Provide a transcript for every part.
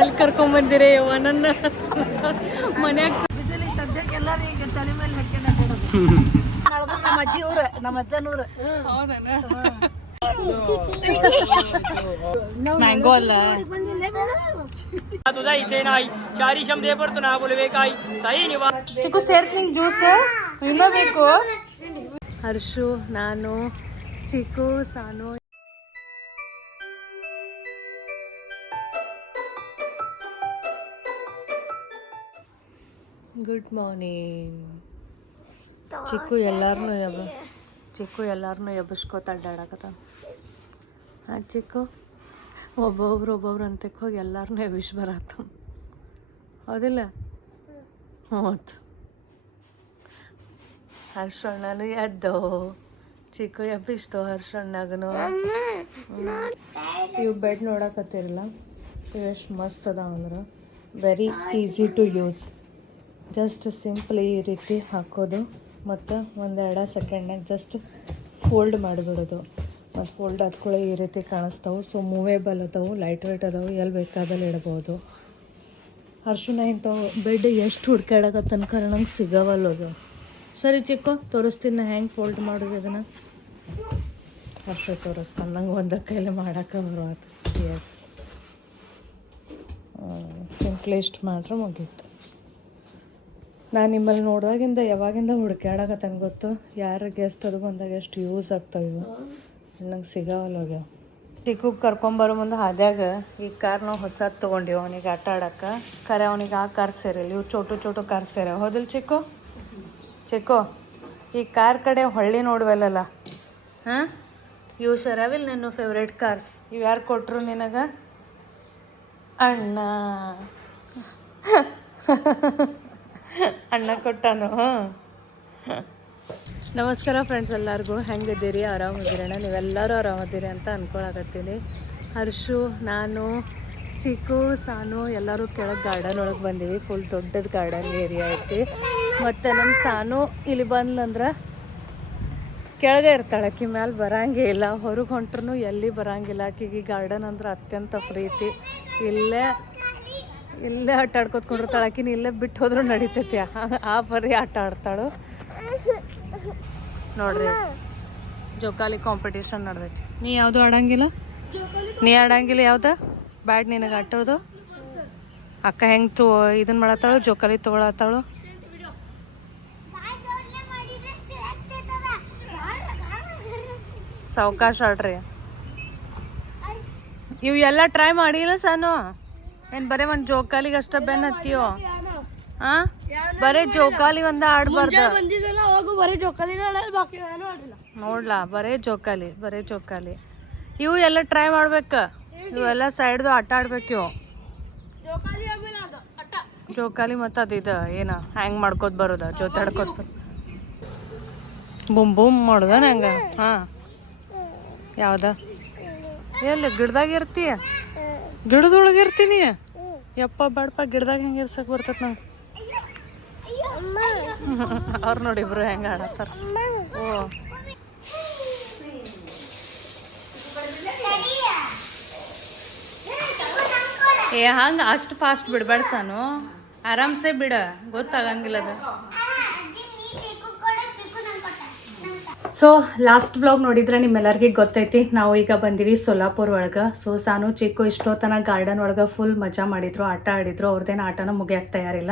ಎಲ್ಲಿ ಕರ್ಕೊಂಬಂದಿರಿ ಯವ್ವ ನನ್ನ ಮನ್ಯಾಗ ಬಿಸಿಲಿಗೆ ಸದ್ಯಕ್ಕೆ ಎಲ್ಲರೂ ಈಗ ತಲೆ ಮೇಲೆ ಹಾಕ್ಯಂಡು ನಮ್ಮ ಅಜ್ಜಿ ಊರು ನಮ್ಮ ಅಜ್ಜನೂರು ಮ್ಯಾಂಗೋ ಅಲ್ಲ तुझा इसे नाही चारी शब्दे पर तुना बोलवे काय सही निवा ಚಿಕ್ಕು ಸೇರ್ತೀನಿ ಜ್ಯೂಸ್ ಇನ್ನೂ ಬೇಕು ಹರ್ಷು ನಾನು ಚಿಕ್ಕು ಸಾನು ಗುಡ್ ಮಾರ್ನಿಂಗ್ ಚಿಕ್ಕು ಎಲ್ಲಾರನ್ನೂ ಎಬ ಚಿಕ್ಕು ಎಲ್ಲಾರನ್ನೂ ಎಬ್ಬಿಸ್ಕೋತ ಅಡ್ಡಾಡಕತ್ತ ಹಾಂ ಚಿಕ್ಕು. ಒಬ್ಬೊಬ್ರು ಒಬ್ಬೊಬ್ರು ಅಂತಕ್ಕೆ ಹೋಗಿ ಎಲ್ಲಾರನ್ನೂ ಎಬ್ಬಿಸ್ ಬರತ್ತ ಹೌದಿಲ್ಲ? ಹೋತು ಹರ್ಷಣ್ಣನು ಎದ್ದೋ. ಚಿಕ್ಕು ಎಬ್ಬಿಸ್ತು ಹರ್ಷಣ್ಣಗನು. ಇವು ಬೆಡ್ ನೋಡಕತ್ತಿರಲ್ಲ ಇವು ಎಷ್ಟು ಮಸ್ತ್ ಅದಾವ ಅಂದ್ರೆ very easy to use just simple ಈ ರೀತಿ ಹಾಕೋದು ಮತ್ತು ಒಂದೆರಡು ಸೆಕೆಂಡ್ನಾಗ ಜಸ್ಟ್ ಫೋಲ್ಡ್ ಮಾಡಿಬಿಡೋದು. ಮತ್ತು ಫೋಲ್ಡ್ ಆದ್ಕೊಳ್ಳೆ ಈ ರೀತಿ ಕಾಣಿಸ್ತಾವೆ. ಸೊ ಮೂವೇಬಲ್ ಅದಾವೆ ಲೈಟ್ ವೇಟ್ ಅದಾವೆ ಎಲ್ಲಿ ಬೇಕಾದಲ್ಲಿ ಇಡ್ಬೋದು. ಅರ್ಶಿನ ಇಂಥವು ಬೆಡ್ ಎಷ್ಟು ಹುಡ್ಕಾಡಕತ್ತನ ನಂಗೆ ಸಿಗವಲ್ಲದು ಸರಿ ಚಿಕ್ಕು, ತೋರಿಸ್ತೀನಿ ನಾ ಹೆಂಗೆ ಫೋಲ್ಡ್ ಮಾಡೋದು ಇದನ್ನು. ಹರ್ಷ ತೋರಿಸ್ತಾನೆ, ನಂಗೆ ಒಂದ ಕೈಲಿ ಮಾಡೋಕೆ ಬರುವ ಎಸ್ ಸಿಂಪ್ಲಿಸ್ಟ್ ಮಾಡ್ರೆ ಮುಗೀತು. ನಾನು ನಿಮ್ಮಲ್ಲಿ ನೋಡಿದಾಗಿಂದ ಯಾವಾಗಿಂದ ಹುಡ್ಕ್ಯಾಡಕತ್ತನ ಗೊತ್ತು? ಯಾರು ಗೆಸ್ಟ್ ಅದು ಬಂದಾಗ ಎಷ್ಟು ಯೂಸ್ ಆಗ್ತಾವ ಇವು? ನಂಗೆ ಸಿಗಾವಲ್ಲ ಚಿಕ್ಕು ಕರ್ಕೊಂಬರೋ ಮುಂದೆ ಹಾದ್ಯಾಗ ಈ ಕಾರ್ ನಾವು ಹೊಸದು ತೊಗೊಂಡಿವಿ ಅವನಿಗೆ ಆಟ ಆಡಕ್ಕೆ ಖರೆ ಅವನಿಗೆ ಆ ಕಾರ್ ಸೇರಿಲ್ಲ ಇವು ಚೋಟು ಚೋಟು ಕಾರ್ ಸೇರ ಹೌದಿಲ್ಲ ಚಿಕ್ಕು? ಚಿಕ್ಕು ಈ ಕಾರ್ ಕಡೆ ಹೊಳ್ಳಿ ನೋಡ್ವಲ್ಲಲ್ಲ ಹಾಂ? ಇವು ಸರವಿಲ್ಲ ನಿನ್ನ ಫೇವ್ರೇಟ್ ಕಾರ್ಸ್ ಇವು ಯಾರು ಕೊಟ್ಟರು ನಿನಗೆ? ಅಣ್ಣ. ಅಣ್ಣ ಕೊಟ್ಟನು. ನಮಸ್ಕಾರ ಫ್ರೆಂಡ್ಸ್ ಎಲ್ಲರಿಗೂ. ಹೆಂಗಿದ್ದೀರಿ? ಆರಾಮಿದ್ದೀರಣ್ಣ ನೀವೆಲ್ಲರೂ ಆರಾಮದ್ದೀರಿ ಅಂತ ಅನ್ಕೊಳಕತ್ತೀನಿ. ಹರ್ಷು, ನಾನು, ಚಿಕ್ಕು, ಸಾನು ಎಲ್ಲರೂ ಕೆಳಗೆ ಗಾರ್ಡನ್ ಒಳಗೆ ಬಂದೀವಿ. ಫುಲ್ ದೊಡ್ಡದು ಗಾರ್ಡನ್ ಏರಿಯಾ ಐತಿ. ಮತ್ತು ನಮ್ಮ ಸಾನು ಇಲ್ಲಿ ಬಂದ್ಲಂದ್ರೆ ಕೆಳಗೆ ಇರ್ತಾಳೆ. ಆಕಿ ಮ್ಯಾಲೆ ಬರಂಗೇ ಇಲ್ಲ. ಹೊರಗೆ ಹೊಂಟ್ರೂ ಎಲ್ಲಿ ಬರಂಗಿಲ್ಲ. ಆಕಿಗೆ ಗಾರ್ಡನ್ ಅಂದ್ರೆ ಅತ್ಯಂತ ಪ್ರೀತಿ. ಇಲ್ಲೇ ಇಲ್ಲೇ ಆಟ ಆಡ್ಕೊತ ಕುಂಡಿರ್ತಾಳೆ ಆಕಿನ ಇಲ್ಲೇ ಬಿಟ್ಟು ಹೋದ್ರೂ ನಡೀತೈತಿ. ಆ- ಆ ಪರಿ ಆಟ ಆಡ್ತಾಳು. ನೋಡ್ರಿ. ಜೋಕಾಲಿ ಕಾಂಪಿಟೇಷನ್ ನಡ್ದೈತಿ. ನೀ ಯಾವುದು ಆಡಂಗಿಲ್ಲ? ನೀ ಆಡಂಗಿಲ್ಲ ಯಾವ್ದ? ಬ್ಯಾಡ್ ನಿನಗೆ ಆಟೋದು? ಅಕ್ಕ ಹೆಂಗೆ ತೋ ಇದನ್ನ ಮಾಡತ್ತಾಳು? ಜೋಕಾಲಿ ತಗೊಳತ್ತಾಳು? ಸಾವಕಾಶ ಆಡ್ರಿ. ಇವು ಎಲ್ಲ ಟ್ರೈ ಮಾಡಿಲ್ಲ ಸಾನು? ಏನು ಬರೇ ಒಂದು ಜೋಕಾಲಿಗೆ ಅಷ್ಟ ಬೆನ್ ಹತ್ತಿಯೋ? ಹಾ ಬರೀ ಜೋಕಾಲಿ ಒಂದ ಆಡ್ಬಾರ್ದು. ನೋಡ್ಲಾ ಬರೇ ಜೋಕಾಲಿ ಬರೇ ಜೋಕಾಲಿ. ಇವು ಎಲ್ಲ ಟ್ರೈ ಮಾಡ್ಬೇಕು. ಇವೆಲ್ಲ ಸೈಡ್ದು ಆಟ ಆಡ್ಬೇಕು ಇವು. ಜೋಕಾಲಿ ಮತ್ತು ಅದು ಇದು ಏನ ಹ್ಯಾಂಗ್ ಮಾಡ್ಕೋತ ಬರೋದ ಜೋತಾಡ್ಕೋತ ಬುಮ್ ಬುಮ್ ಮಾಡೋದ ಹೆಂಗ? ಹಾಂ. ಯಾವ್ದ? ಎಲ್ಲಿ ಗಿಡದಾಗ ಇರ್ತೀಯ ಗಿಡದೊಳಗೆ ಇರ್ತೀನಿ. ಯಪ್ಪ ಬಾಡಪ್ಪ ಗಿಡದಾಗ ಹೆಂಗೆ ಇರ್ಸಕ್ ಬರ್ತೈತೆ ನಾವು? ಅವ್ರು ನೋಡಿ ಇಬ್ರು ಹೆಂಗೆ ಆಡತ್ತಾರ. ಓ. ಏ ಹಂಗೆ ಅಷ್ಟು ಫಾಸ್ಟ್ ಬಿಡ್ಬೇಡ ಸಾನು. ಆರಾಮ್ಸೆ ಬಿಡ. ಗೊತ್ತಾಗಂಗಿಲ್ಲ ಅದು. ಸೊ ಲಾಸ್ಟ್ ಬ್ಲಾಗ್ ನೋಡಿದ್ರೆ ನಿಮ್ಮೆಲ್ಲರಿಗೆ ಗೊತ್ತೈತಿ. ನಾವು ಈಗ ಬಂದೀವಿ ಸೊಲ್ಲಾಪುರ್ ಒಳಗೆ. ಸೊ ಸಾನು, ಚಿಕ್ಕು ಇಷ್ಟೋತನ ಗಾರ್ಡನ್ ಒಳಗೆ ಫುಲ್ ಮಜಾ ಮಾಡಿದ್ರು, ಆಟ ಆಡಿದ್ರು. ಅವ್ರದ್ದೇನು ಆಟನ ಮುಗಿಯಕ್ಕೆ ತಯಾರಿಲ್ಲ.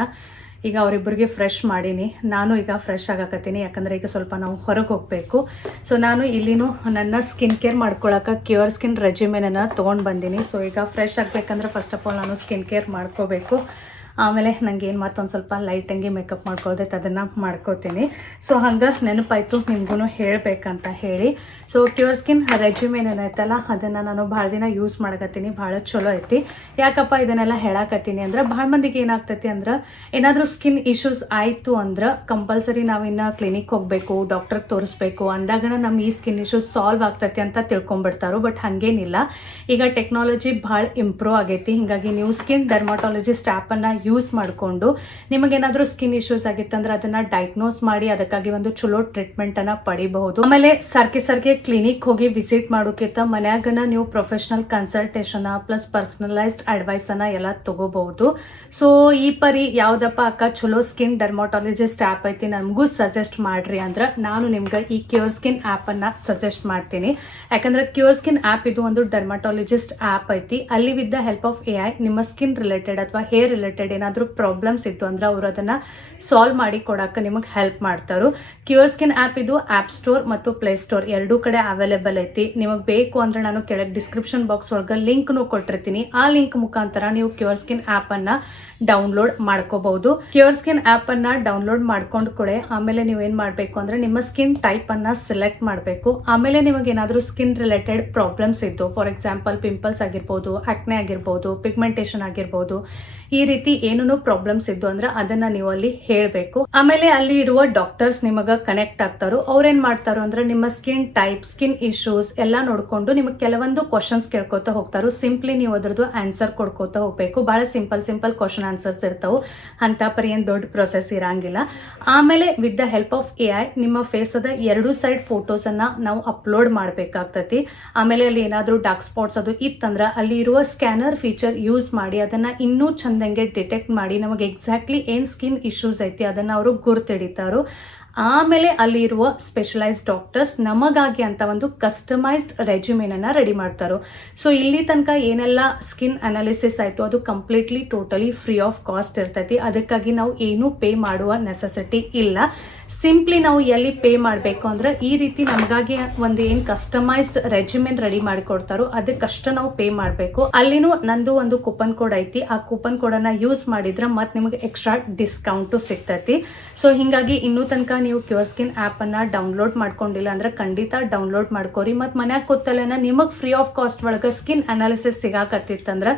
ಈಗ ಅವರಿಬ್ಬರಿಗೆ ಫ್ರೆಶ್ ಮಾಡೀನಿ. ನಾನು ಈಗ ಫ್ರೆಶ್ ಆಗಕತ್ತೀನಿ. ಯಾಕಂದರೆ ಈಗ ಸ್ವಲ್ಪ ನಾವು ಹೊರಗೆ ಹೋಗಬೇಕು. ಸೊ ನಾನು ಇಲ್ಲಿನೂ ನನ್ನ ಸ್ಕಿನ್ ಕೇರ್ ಮಾಡ್ಕೊಳಕ್ಕೆ ಕ್ಯೂರ್ ಸ್ಕಿನ್ ರೆಜಿಮೆನನ್ನು ತೊಗೊಂಡು ಬಂದೀನಿ. ಸೊ ಈಗ ಫ್ರೆಶ್ ಆಗಬೇಕಂದ್ರೆ ಫಸ್ಟ್ ಆಫ್ ಆಲ್ ನಾನು ಸ್ಕಿನ್ ಕೇರ್ ಮಾಡ್ಕೋಬೇಕು. ಆಮೇಲೆ ನನಗೆ ಏನು ಮತ್ತೊಂದು ಸ್ವಲ್ಪ ಲೈಟಂಗಿ ಮೇಕಪ್ ಮಾಡ್ಕೊಳ್ದೈತೆ ಅದನ್ನು ಮಾಡ್ಕೋತೀನಿ. ಸೊ ಹಂಗೆ ನೆನಪಾಯಿತು ನಿಮಗೂ ಹೇಳಬೇಕಂತ ಹೇಳಿ. ಸೊ ಕ್ಯೂರ್ ಸ್ಕಿನ್ ರೆಜ್ಯೂಮೇನ್ ಏನೈತಲ್ಲ ಅದನ್ನು ನಾನು ಭಾಳ ದಿನ ಯೂಸ್ ಮಾಡಕತ್ತೀನಿ, ಭಾಳ ಚಲೋ ಐತಿ. ಯಾಕಪ್ಪ ಇದನ್ನೆಲ್ಲ ಹೇಳಕತ್ತೀನಿ ಅಂದ್ರೆ, ಭಾಳ ಮಂದಿಗೆ ಏನಾಗ್ತೈತಿ ಅಂದ್ರೆ, ಏನಾದರೂ ಸ್ಕಿನ್ ಇಶ್ಯೂಸ್ ಆಯಿತು ಅಂದ್ರೆ ಕಂಪಲ್ಸರಿ ನಾವಿನ್ನು ಕ್ಲಿನಿಕ್ ಹೋಗಬೇಕು ಡಾಕ್ಟ್ರಿಗೆ ತೋರಿಸ್ಬೇಕು ಅಂದಾಗ ನಮ್ಮ ಈ ಸ್ಕಿನ್ ಇಶ್ಯೂಸ್ ಸಾಲ್ವ್ ಆಗ್ತೈತಿ ಅಂತ ತಿಳ್ಕೊಂಬಿಡ್ತಾರೋ ಬಟ್ ಹಾಗೇನಿಲ್ಲ. ಈಗ ಟೆಕ್ನಾಲಜಿ ಭಾಳ ಇಂಪ್ರೂವ್ ಆಗೈತಿ, ಹೀಗಾಗಿ ನೀವು ಸ್ಕಿನ್ ಡರ್ಮಟಾಲಜಿಸ್ಟ್ ಆ್ಯಪನ್ನು ಯೂಸ್ ಮಾಡಿಕೊಂಡು ನಿಮಗೇನಾದರೂ ಸ್ಕಿನ್ ಇಶ್ಯೂಸ್ ಆಗಿತ್ತಂದ್ರೆ ಅದನ್ನ ಡಯಾಗ್ನೋಸ್ ಮಾಡಿ ಅದಕ್ಕಾಗಿ ಒಂದು ಚಲೋ ಟ್ರೀಟ್ಮೆಂಟ್ ಅನ್ನ ಪಡಿಬಹುದು. ಆಮೇಲೆ ಸರ್ಕೆ ಸರ್ಕೆ ಕ್ಲಿನಿಕ್ ಹೋಗಿ ವಿಸಿಟ್ ಮಾಡೋಕ್ಕಿಂತ ಮನೆಯಾಗನ ನೀವು professional consultation plus personalised advice ಅನ್ನ ಎಲ್ಲ ತಗೋಬಹುದು. ಸೊ ಈ ಪರಿ ಯಾವುದಪ್ಪ ಅಕ್ಕ ಚಲೋ ಸ್ಕಿನ್ ಡರ್ಮಾಟಾಲಜಿಸ್ಟ್ ಆ್ಯಪ್ ಐತಿ ನಮಗೂ ಸಜೆಸ್ಟ್ ಮಾಡ್ರಿ ಅಂದ್ರೆ ನಾನು ನಿಮ್ಗೆ ಈ ಕ್ಯೂರ್ ಸ್ಕಿನ್ ಆ್ಯಪ್ ಅನ್ನ ಸಜೆಸ್ಟ್ ಮಾಡ್ತೀನಿ. ಯಾಕಂದ್ರೆ ಕ್ಯೂರ್ ಸ್ಕಿನ್ ಆ್ಯಪ್ ಇದು ಒಂದು ಡರ್ಮಾಟಾಲಜಿಸ್ಟ್ ಆ್ಯಪ್ ಐತಿ. ಅಲ್ಲಿ with the help of A ನಿಮ್ಮ ಸ್ಕಿನ್ ರಿಲೇಟೆಡ್ ಅಥವಾ ಹೇರ್ ರಿಲೇಟೆಡ್ ಏನಾದರೂ ಪ್ರಾಬ್ಲಮ್ಸ್ ಇತ್ತು ಅಂದ್ರೆ ಅವರು ಅದನ್ನು ಸಾಲ್ವ್ ಮಾಡಿ ಕೊಡೋಕ್ಕೆ ನಿಮಗೆ ಹೆಲ್ಪ್ ಮಾಡ್ತಾರೆ ಕ್ಯೂರ್ ಸ್ಕಿನ್ ಆ್ಯಪ್ ಇದು ಆ್ಯಪ್ ಸ್ಟೋರ್ ಮತ್ತು ಪ್ಲೇ ಸ್ಟೋರ್ ಎರಡೂ ಕಡೆ ಅವೈಲೇಬಲ್ ಐತಿ. ನಿಮಗೆ ಬೇಕು ಅಂದ್ರೆ ನಾನು ಕೆಳಗೆ ಡಿಸ್ಕ್ರಿಪ್ಷನ್ ಬಾಕ್ಸ್ ಒಳಗೆ ಲಿಂಕ್ನು ಕೊಟ್ಟಿರ್ತೀನಿ. ಆ ಲಿಂಕ್ ಮುಖಾಂತರ ನೀವು ಕ್ಯೂರ್ ಸ್ಕಿನ್ ಆ್ಯಪ್ ಅನ್ನ ಡೌನ್ಲೋಡ್ ಮಾಡ್ಕೋಬಹುದು ಕ್ಯೂರ್ ಸ್ಕಿನ್ ಆ್ಯಪ್ ಅನ್ನ ಡೌನ್ಲೋಡ್ ಮಾಡ್ಕೊಂಡು ಕೊಡೆ ಆಮೇಲೆ ನೀವು ಏನು ಮಾಡಬೇಕು ಅಂದ್ರೆ ನಿಮ್ಮ ಸ್ಕಿನ್ ಟೈಪ್ ಅನ್ನ ಸೆಲೆಕ್ಟ್ ಮಾಡಬೇಕು. ಆಮೇಲೆ ನಿಮಗೆ ಏನಾದರೂ ಸ್ಕಿನ್ ರಿಲೇಟೆಡ್ ಪ್ರಾಬ್ಲಮ್ಸ್ ಇದ್ದು ಫಾರ್ ಎಕ್ಸಾಂಪಲ್ ಪಿಂಪಲ್ಸ್ ಆಗಿರ್ಬೋದು ಆಕ್ನೆ ಆಗಿರ್ಬೋದು ಪಿಗ್ಮೆಂಟೇಷನ್ ಆಗಿರ್ಬೋದು ಈ ರೀತಿ ಏನೇನು ಪ್ರಾಬ್ಲಮ್ಸ್ ಇದ್ದು ಅಂದ್ರೆ ಅದನ್ನ ನೀವು ಅಲ್ಲಿ ಹೇಳಬೇಕು. ಆಮೇಲೆ ಅಲ್ಲಿ ಇರುವ ಡಾಕ್ಟರ್ಸ್ ನಿಮಗ ಕನೆಕ್ಟ್ ಆಗ್ತಾರೋ, ಅವ್ರೇನ್ ಮಾಡ್ತಾರೋ ಅಂದ್ರೆ ನಿಮ್ಮ ಸ್ಕಿನ್ ಟೈಪ್ ಸ್ಕಿನ್ ಇಶ್ಯೂಸ್ ಎಲ್ಲ ನೋಡ್ಕೊಂಡು ನಿಮಗೆ ಕೆಲವೊಂದು ಕ್ವಶನ್ಸ್ ಕೇಳ್ಕೊತಾ ಹೋಗ್ತಾರೋ ಸಿಂಪ್ಲಿ ನೀವು ಅದ್ರದ್ದು ಆನ್ಸರ್ ಕೊಡ್ಕೋತಾ ಹೋಗ್ಬೇಕು. ಬಹಳ ಸಿಂಪಲ್ ಸಿಂಪಲ್ ಕ್ವಶನ್ ಆನ್ಸರ್ಸ್ ಇರ್ತಾವೆ. ಅಂತ ಪರಿ ಏನ್ ದೊಡ್ಡ ಪ್ರೊಸೆಸ್ ಇರಂಗಿಲ್ಲ. ಆಮೇಲೆ with the help of A I ನಿಮ್ಮ ಫೇಸ್ ಅದ ಎರಡು ಸೈಡ್ ಫೋಟೋಸ್ ಅನ್ನ ನಾವು ಅಪ್ಲೋಡ್ ಮಾಡ್ಬೇಕಾಗ್ತತಿ. ಆಮೇಲೆ ಅಲ್ಲಿ ಏನಾದರೂ ಡಾರ್ಕ್ ಸ್ಪಾಟ್ಸ್ ಅದು ಇತ್ತಂದ್ರೆ ಅಲ್ಲಿ ಇರುವ ಸ್ಕ್ಯಾನರ್ ಫೀಚರ್ ಯೂಸ್ ಮಾಡಿ ಅದನ್ನ ಇನ್ನೂ ಚಂದಂಗೆ ಡಿಟೆಕ್ಟ್ ಮಾಡಿ ನಮಗೆ ಎಕ್ಸಾಕ್ಟ್ಲಿ ಏನ್ ಸ್ಕಿನ್ ಇಶ್ಯೂಸ್ ಐತಿ ಅದನ್ನ ಅವರು ಗುರುತಿಡಿತಾರೋ ಆಮೇಲೆ ಅಲ್ಲಿ ಇರುವ ಸ್ಪೆಷಲೈಸ್ಡ್ ಡಾಕ್ಟರ್ಸ್ ನಮಗಾಗಿ ಅಂತ ಒಂದು ಕಸ್ಟಮೈಸ್ಡ್ ರೆಜ್ಯುಮೇನ್ ಅನ್ನ ರೆಡಿ ಮಾಡ್ತಾರೋ. ಸೊ ಇಲ್ಲಿ ತನಕ ಏನೆಲ್ಲ ಸ್ಕಿನ್ ಅನಾಲಿಸಿಸ್ ಆಯ್ತು ಅದು completely totally free of cost ಇರ್ತೈತಿ. ಅದಕ್ಕಾಗಿ ನಾವು ಏನೂ ಪೇ ಮಾಡುವ ನೆಸೆಸಿಟಿ ಇಲ್ಲ. ಸಿಂಪ್ಲಿ ನಾವು ಎಲ್ಲಿ ಪೇ ಮಾಡಬೇಕು ಅಂದ್ರೆ ಈ ರೀತಿ ನಮಗಾಗಿ ಒಂದು ಏನು ಕಸ್ಟಮೈಸ್ಡ್ ರೆಜ್ಯುಮೆನ್ ರೆಡಿ ಮಾಡಿಕೊಡ್ತಾರೋ ಅದಕ್ಕಷ್ಟ ನಾವು ಪೇ ಮಾಡಬೇಕು. ಅಲ್ಲಿನೂ ನಂದು ಒಂದು ಕೂಪನ್ ಕೋಡ್ ಐತಿ. ಆ ಕೂಪನ್ ಕೋಡನ್ನ ಯೂಸ್ ಮಾಡಿದ್ರೆ ಮತ್ತೆ ನಿಮಗೆ ಎಕ್ಸ್ಟ್ರಾ ಡಿಸ್ಕೌಂಟು ಸಿಗ್ತೈತಿ. ಸೊ ಹಿಂಗಾಗಿ ಇನ್ನೂ ತನಕ ನೀವು ಕ್ಯೂರ್ ಸ್ಕಿನ್ ಆ್ಯಪ್ ಅನ್ನ ಡೌನ್ಲೋಡ್ ಮಾಡ್ಕೊಂಡಿಲ್ಲ ಅಂದ್ರೆ ಖಂಡಿತ ಡೌನ್ಲೋಡ್ ಮಾಡ್ಕೋರಿ. ಮತ್ತು ಮನ್ಯಾಗ ಕೂತಲ್ಲೇನ ನಿಮಗೆ ಫ್ರೀ ಆಫ್ ಕಾಸ್ಟ್ ಒಳಗೆ ಸ್ಕಿನ್ ಅನಾಲಿಸಿಸ್ ಸಿಗಾಕತ್ತಿತ್ತಂದ್ರೆ